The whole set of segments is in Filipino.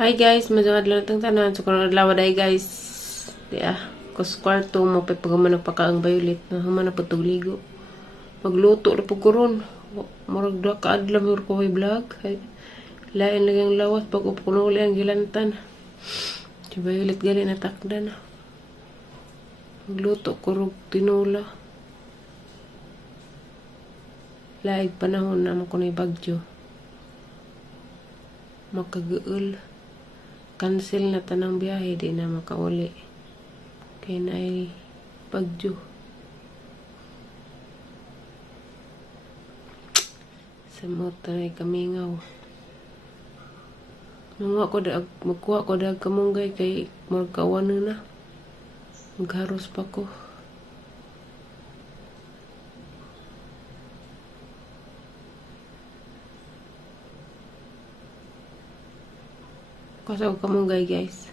Hi guys, medyo adlaw tang tanan. So karon adlaw day guys. Di kus kwarto mo pa pagaman nagpakaang violet na human na patugligo. Magluto ra pud karon. Murag da ka adlaw mo ko vlog. Lain lang ang lawas pag upuno ang gilantan. Si violet gali na takdan. Magluto ko rog tinola. Laig panahon na mo ko ni bagyo. Makaguol. Cancel na tanang biyahe, di na makauli. Kaya na ay bagyo. Sa motor ay kamingaw. Magkuha ko dag kamunggay kay magkawan na. Magharos pa ko. Kasama kamunggay guys.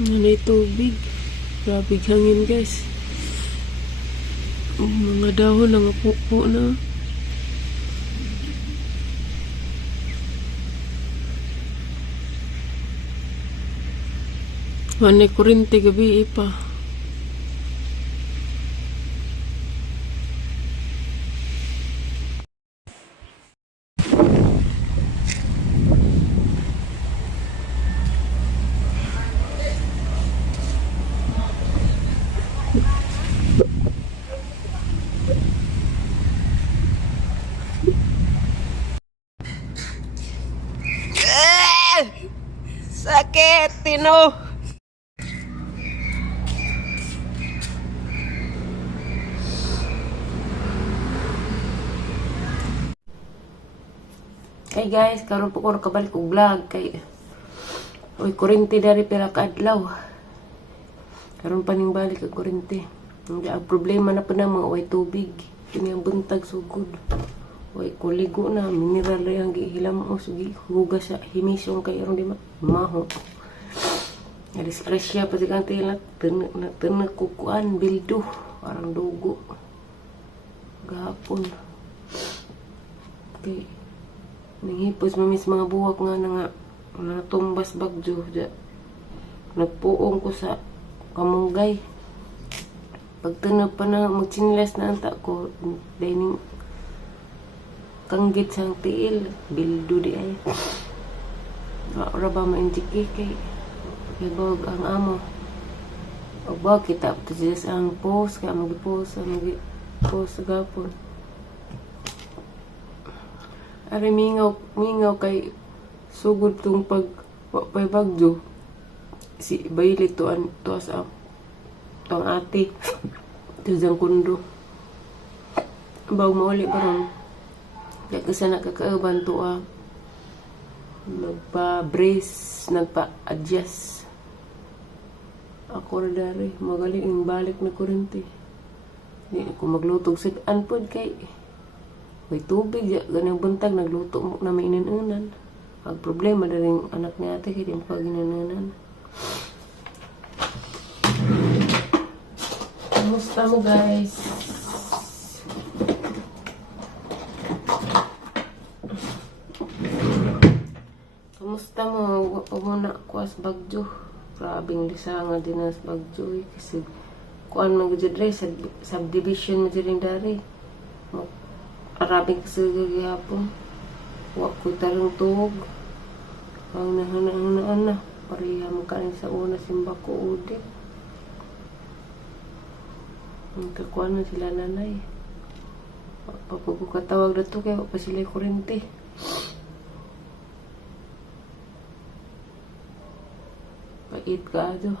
Nanay tubig. Grabe hangin guys. Mga dahon na nga pupo na. Manay kurente gabi pa. Sakit, Tino. Hey guys, karon po ko kabalik og vlog kay oy kurente dari pila ka adlaw. Karon pa ning balik ang kurente. Ang problema na pa na mga way tubig. Kini ang buntag sugod. Way kuligo na mineral ra ang gihilam mo sugi hugas sa himisong kay aron di maho. Disgrasya pa kang tila tenag kukuan bildo parang dugo. Gapon. Okay. Nanghipos mamis mga buwak nga na nga natumbas bagyo. Nagpuong ko sa kamunggay. Pagtanap pa na magchinlas na anta ko, dining kanggit sang tiil, bildo di ay. Ora ba mainjiki kay ibog ang amo. O ba kita ito siya ang post, kaya mag-post gapon. Ari mingaw kay sugod tong pay bagyo. Si Baylit to sa ang ate to sang kundo baw mauli baron kaya kasi nakakauban to nagpa-brace, nagpa-adjust ako na dari magaling yung balik na kurente di ako maglutog sa anpod kay may tubig ganang buntag nagluto mo na may inanunan ang problema na rin anak niya ate kaya di mo pa ginananan. Kamusta mo guys? Kamusta mo? Huwag mo na kuwas bagyo. Grabing lisanga din as bagyo kasi kuan man gud dre subdivision mo diri dari. Arabing kasi gihapon. Wa ko tarong tuog. Ang nahana pareha mo kanin sa una simba ko udit. Kakuan na sila nanay. Pagkatawag na to kaya pa sila kurente. Pait ka ado.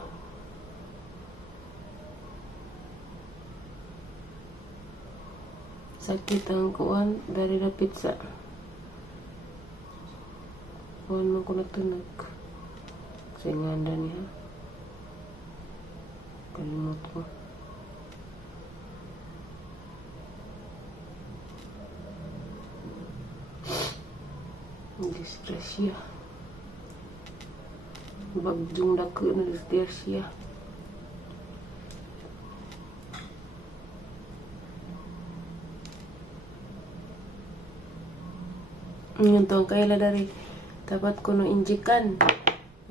Sakit ang kuan dari na pizza. Kuan man ko natunog. Kasi nganda niya. Kalimot ko. Disgrasya. Bagjong dako na disgrasya. Ngayon to ang kaila dari. Dapat ko no injikan.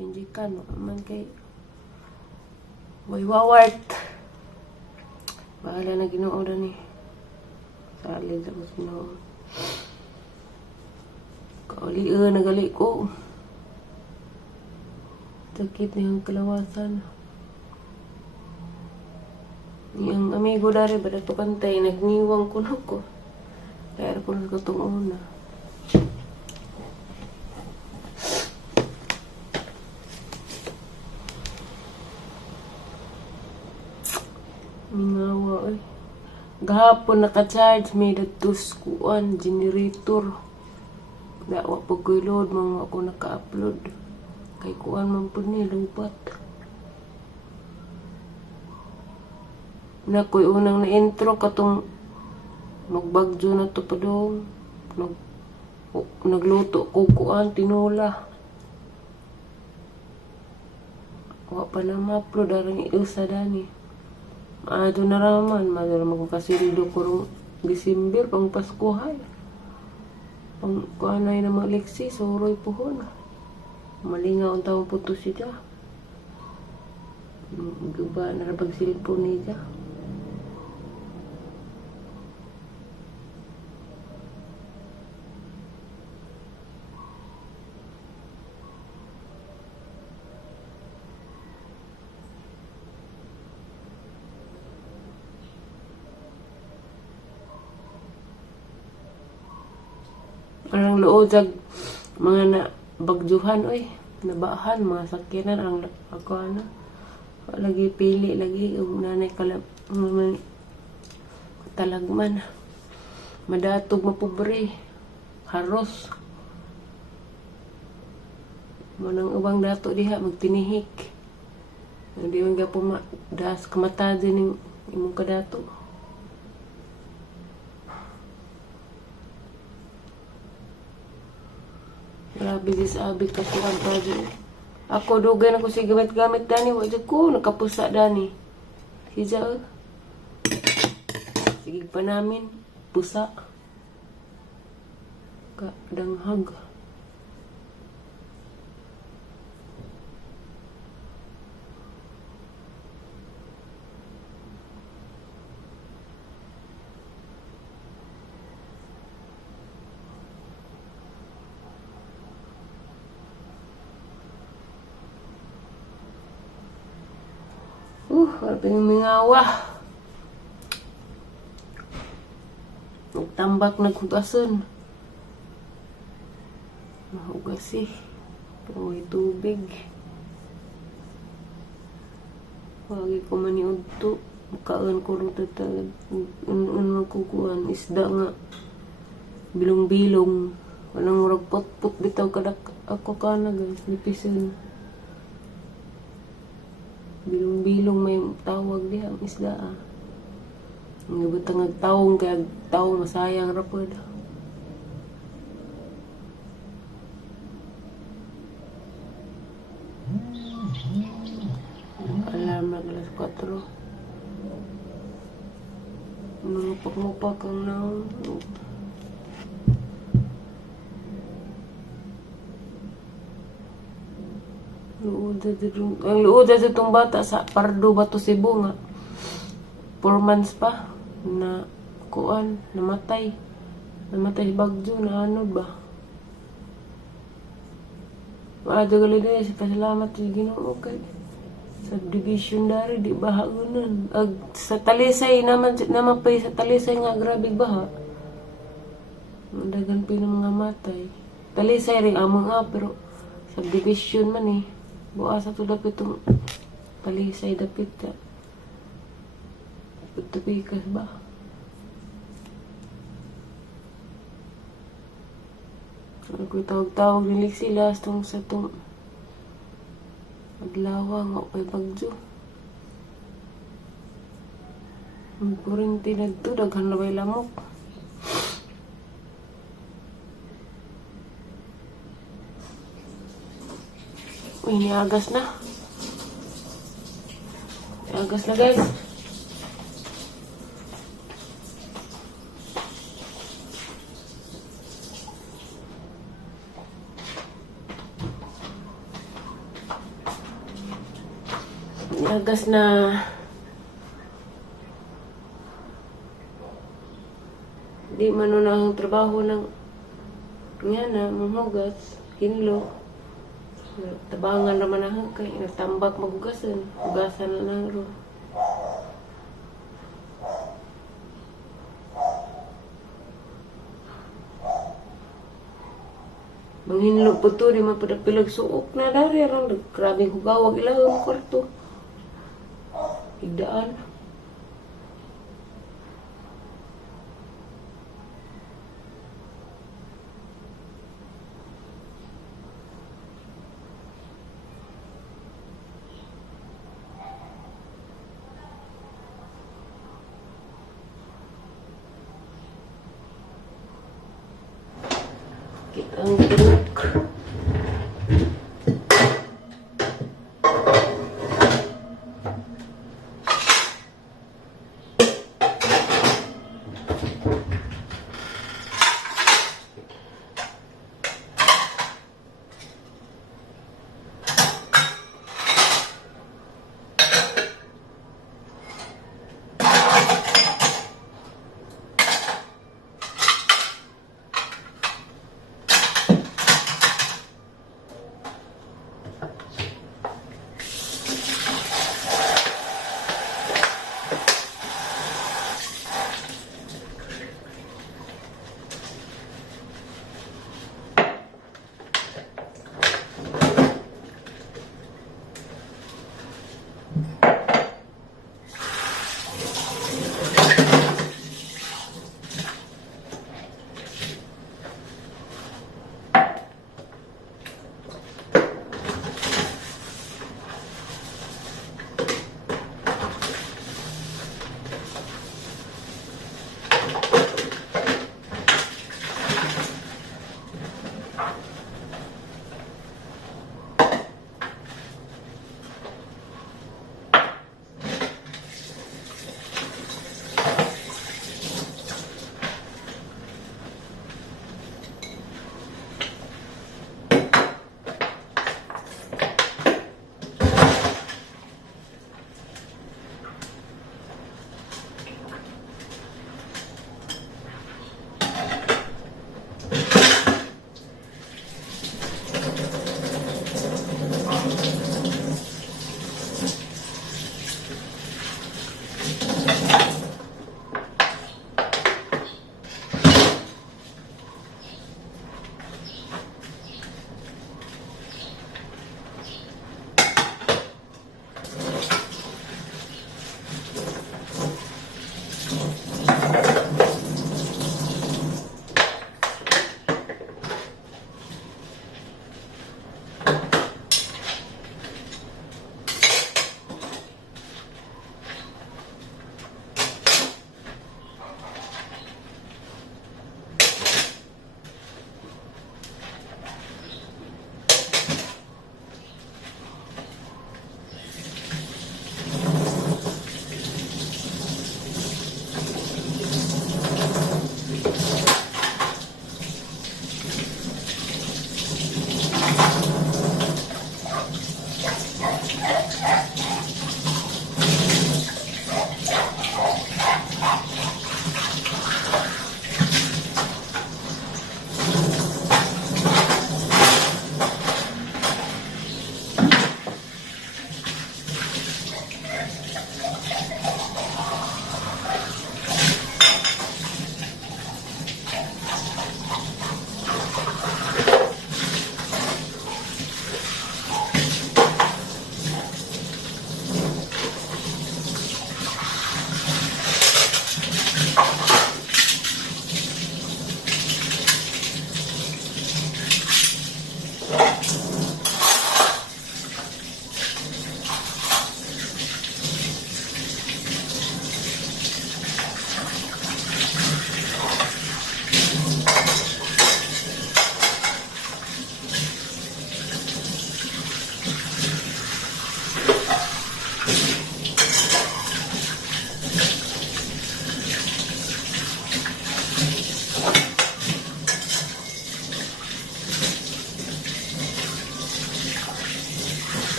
Injikan. Man kay way wawart. Bahala na Ginoo ni. Salid ako sa Ginoo. Kauli nagali ko. Sakit na yung kalawasan. Yung amigo dari bada to kantay nagniwang ko na ko. Kaya ko na katong una. Mingawa ay. Gahapon naka-charge may datus kuan generator. Dawa pag ko'y load, mga ako naka-upload. Kay kuan man po niya, lupat. Na ko'y unang na-intro, katong magbagyo na to pa doon. Nagluto ko kuan, tinola. Wa pa na ma-upload, arang iusa dani. Maado na raman, madara magkasildo ko rong December, pang Paskuhay. Pang kuanay na mga leksi, soroy pohon. Malingaw ang taong puto siya. Guba, narabag silipon niya. Parang loojag mga na bagjuhan oy, nabahan mga sakyanan ang ako ano. Lagi pili lagi ug nanay kala talagman. Madatog mapobre. Haros. Manang ubang dato diha magtinihik. Hindi man gapo das kamata din imong kadato. Grabe disabi kasi ang pwede. Ako dugay na ko si gamit-gamit dani. Wajag ko, nakapusa dani. Siya sige pa namin. Pusa. Kadanghag. Wala mingawa. Nagtambak naghugason. Mahugas eh. Pero may tubig. Wagi ko maniud to. Kaan ko rin tatagad. Ano kukuhan. Isda nga. Bilong-bilong. Walang murag pot-pot bitaw kadak ako ka na guys. Lipisin. Bilong-bilong may tawag diha ang isda ah. Ang ibutang nagtawong kaya tawong masayang rapod. Alarm na alas 4. Mupak-mupak ang naon. Ang luod sa itong bata sa Pardo Bato Cebu nga 4 months pa na kuan namatay bagyo na ano ba gali din sa pasalamat sa Ginoo kay subdivision dari di baha gunon ag sa Talisay naman namapay sa Talisay nga grabe baha dagan pina mga matay Talisay rin among pero subdivision man eh buasa to dapit itong Talisay dapit ka tapikas ba ako tawag-tawag nilik sila sa itong adlawa nga kay bagyo ang kurinti na ito daghan na bay lamok uy niagas na guys niagas na di man na ang trabaho ng nga na mamugas hinlo tabangan naman na kay natambak magugasan hugasan na lang ro manghinlo po to di man padapilag suok na dari aron grabing hugawag ilahong kwarto igdaan ang truk